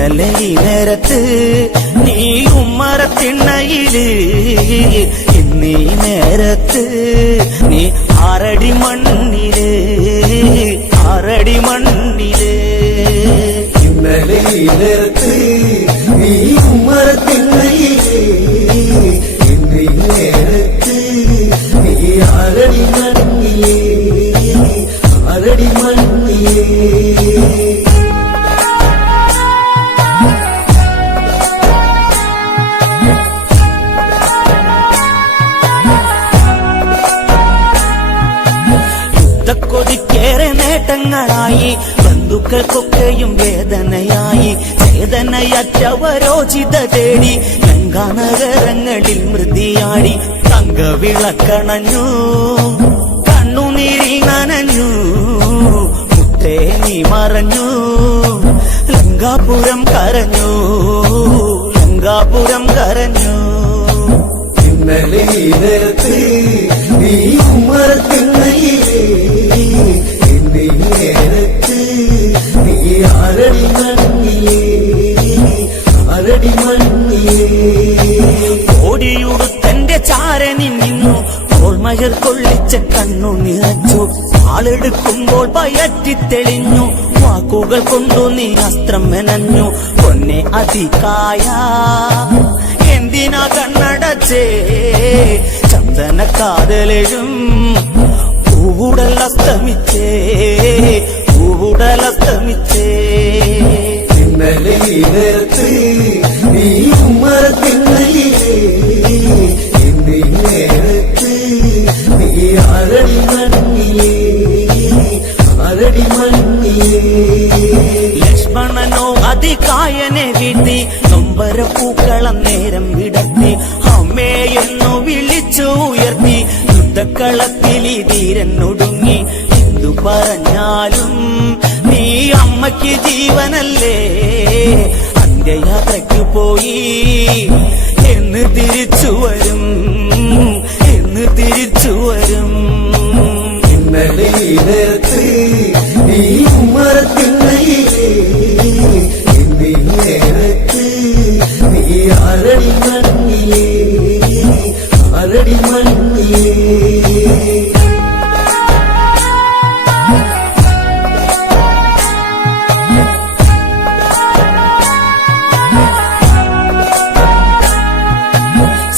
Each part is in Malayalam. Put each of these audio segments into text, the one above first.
ഇന്നലെ ഈ നേരത്ത് നീ ഉമ്മറത്തിണ്ണയില്, ഇന്നീ നേരത്ത് നീ ആറടി മണ്ണില്, ആറടി മണ്ണില്. ഇന്നലെ ഈ നേരത്ത് നീ ഉമ്മറത്തിണ്ണയില്, ഇന്നീ നേരത്ത് നീ ആറടി മണ്ണില്, ആറടി മണ്ണില്. കൊതിക്കേറെ നേട്ടങ്ങളായി, ബന്ധുക്കൾക്കൊക്കെയും വേദനയായി, വേദനയറ്റവരോചിത തേടി ലങ്കാനഗരങ്ങളിൽ മൃതിയാടി. തങ്കവിളക്കണഞ്ഞു, കണ്ണുനീരി നനഞ്ഞു, മുത്തേ നീ മറഞ്ഞു, ലങ്കാപുരം കരഞ്ഞു, ലങ്കാപുരം കരഞ്ഞു. ഇന്നലെ ഈ നേരത്ത് നീ ഉമ്മറത്തിണ്ണയില്, ഇന്നീ നേരത്ത് നീ ആറടി മണ്ണില്, ആറടി മണ്ണില്. ഓടിയുടുത്തന്റെ ചാരനിൽ നിന്നു ഓൾമയർ കൊള്ളിച്ച കണ്ണു നിറച്ചു. ആളെടുക്കുമ്പോൾ പയറ്റിത്തെളിഞ്ഞു, വാക്കുകൾ കൊണ്ടു നീ അസ്ത്രം മെനഞ്ഞു. പൊന്നെ അതികായ എന്തിനാ കണ്ണടച്ചേ, ചന്ദന കാതലെഴും പൂവുടൽ അസ്തമിച്ചേ, പൂവുടൽ അസ്തമിച്ചേ. ഇന്നലെ ഈ നേരത്ത് നീ ഉമ്മറത്തിണ്ണയില്, ഇന്നീ നേരത്ത് നീ ആറടി മണ്ണില്, ആറടി മണ്ണില്. ലക്ഷ്മണനോ അതികായനെ വീഴ്ത്തി, നൊമ്പരപ്പൂക്കളം നേരം വിടർത്തി, അമ്മേ എന്നു വിളിച്ചു ഉയർത്തി. യുദ്ധക്കളത്തിൽ ഈ ധീരൻ ഒടുങ്ങി, എന്തു പറഞ്ഞാലും നീ അമ്മയ്ക്ക് ജീവനല്ലേ. അന്ത്യയാത്രയ്ക്ക് പോയി എന്ന് തിരിച്ചു വരും, എന്ന് തിരിച്ചു വരും. ഇന്നലെ ഈ നേരത്ത് നീ ഉമ്മറത്തിണ്ണയില്, ഇന്നീ നേരത്ത് നീ ആറടി മണ്ണില്, ആറടി മണ്ണില്.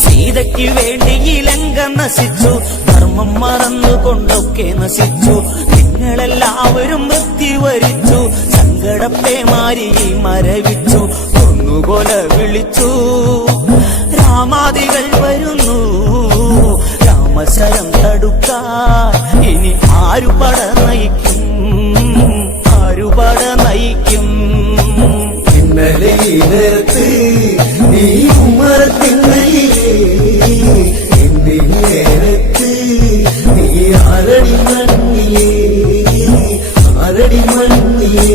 സീതയ്ക്ക് വേണ്ടി ഈ ലങ്ക നശിച്ചു, ധർമ്മം മറന്നുകൊണ്ടൊക്കെ നശിച്ചു. നിങ്ങളെല്ലാവരും മൃത്യു വരിച്ചു, സങ്കടപ്പേമാരി മരവിച്ചു. ഒന്നുകൊല വിളിച്ചു, രാമാദികൾ വരുന്നു, രാമശരം തടുക്കാൻ ഇനി ആരുപട നയിക്കും, ആരുപട നയിക്കും. ഇന്നലെ ഈ നേരത്ത് നീ ഉമ്മറത്തിണ്ണയില്, ഇന്നീ നേരത്ത് നീ ആറടി മണ്ണില്, ആറടി മണ്ണില്.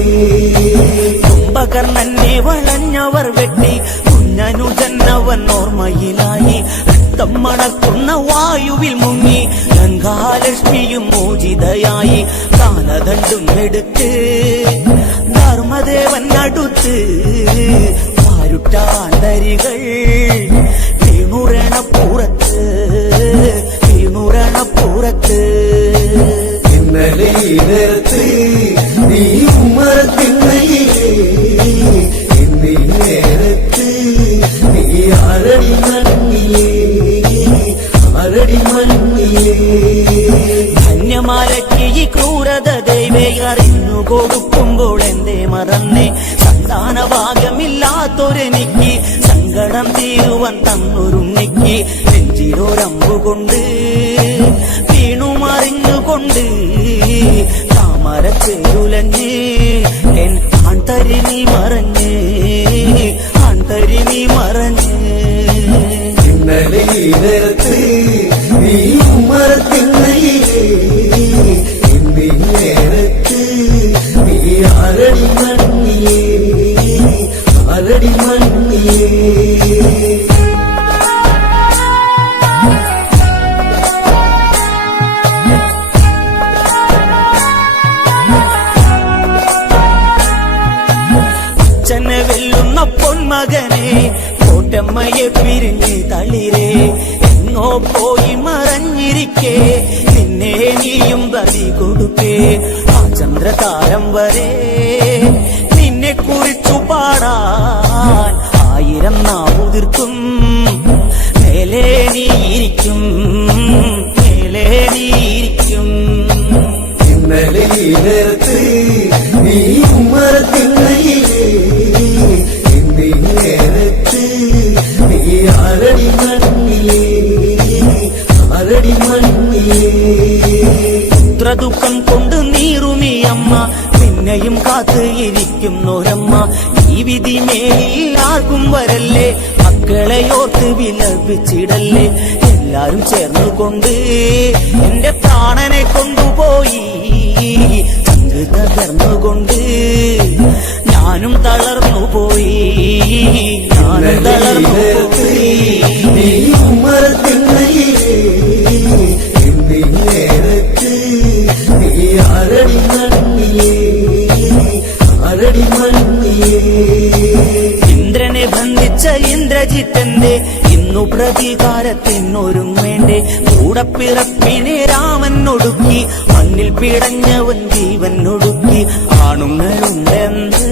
കുംഭകർണനെ വളഞ്ഞവർ വെട്ടി, കുഞ്ഞനുജന്നവൻ ഓർമ്മയിലായി. രക്തം മണക്കുന്ന വായുവിൽ മുങ്ങി, ഗംഗാലക്ഷ്മിയും മോചിതയായി. കാലദണ്ഡും എടുത്ത് ധർമ്മദേവൻ അടുത്ത്, വാരുട്ടാണ്ടരികൾ വീണുരണപ്പുറത്ത്, വീണുരണപ്പുറത്ത്. ഇന്നലെ ഈ നേരത്ത് നീ ഉമ്മറത്തിണ്ണയില്, ഇന്നീ നേരത്ത് നീ ആറടി മണ്ണില്, ആറടി മണ്ണില്. ധന്യമാലയ്ക്ക് ഈ ക്രൂരത ദൈവേ അറിഞ്ഞു കൊടുക്കുമ്പോൾ എന്തേ മറന്നേ. സന്താനഭാഗമില്ലാത്തൊരെനിക്ക് സങ്കടം തീരുവാൻ തന്നൊരുണ്ണിക്ക്, നെഞ്ചിലൊരമ്പുകൊണ്ട് വീണുമറിഞ്ഞുകൊണ്ട് താമരച്ചേരുലഞ്ഞ് എൻ ആൺതരിണി മറഞ്ഞ്, ആൺതരിണി മറഞ്ഞ്. ഇന്നലെ ഈ നേരത്ത് നീ ഉമ്മറത്തിണ്ണയില്, ഇന്നീ നേരത്ത് നീ ആറടി മണ്ണില്, ആറടി മണ്ണില്. തന്നെ വെല്ലുന്ന പൊന്മകനെ കോട്ടമ്മയെ പിരിഞ്ഞ് തളിരേ എങ്ങോ പോയി മറഞ്ഞിരിക്കേ നിന്നെ നീയും ബലി കൊടുക്കേ ആ ചന്ദ്രതാരം വരെ നിന്നെ കുറിച്ചു പാടാൻ 1000 നാവുതിർക്കും മേലേ നീയിരിക്കും മേലേ നീയിരിക്കും ഇന്നലെ ഈ നേരത്ത് നീ ഉമ്മറത്തിന്നയിലേ ഇന്നീ നേരത്ത് നീ ആരടി മണ്ണിലേ ആരടി മണ്ണിലേ പുത്രദുഃഖം കൊണ്ട് നീറുമീ അമ്മ നിന്നെയും കാത്ത് ഇരിക്കുന്നൊരമ്മ ഈ വിധി മേലിൽ ആർക്കും വരല്ലേ മക്കളെ ഓർത്ത് വിലപിച്ചിടല്ലേ എല്ലാരും ചേർന്നുകൊണ്ട് എന്റെ പ്രാണനെ കൊണ്ടുപോയി ചങ്ക് തകർന്നുകൊണ്ട് ഞാനും തളർന്നു പോയി ഞാനും തളർന്നു പോയി നീ ഉമ്മറത്തിന്നയിലേ ഇന്നീ നേരത്ത് നീ ആരടി മണ്ണിലേ ആരടി മണ്ണിലേ ഇന്ദ്രനെ ബന്ധിച്ച ഇന്ദ്രജിത്തന്റെ ഇന്നു പ്രതികാരത്തിനൊരുങ്ങേണ്ടേ കൂടപ്പിറപ്പിനെ രാമൻ ഒടുക്കി മണ്ണിൽ പിടഞ്ഞവൻ ജീവൻ ഒടുക്കി ആണുങ്ങളുണ്ടെന്ന്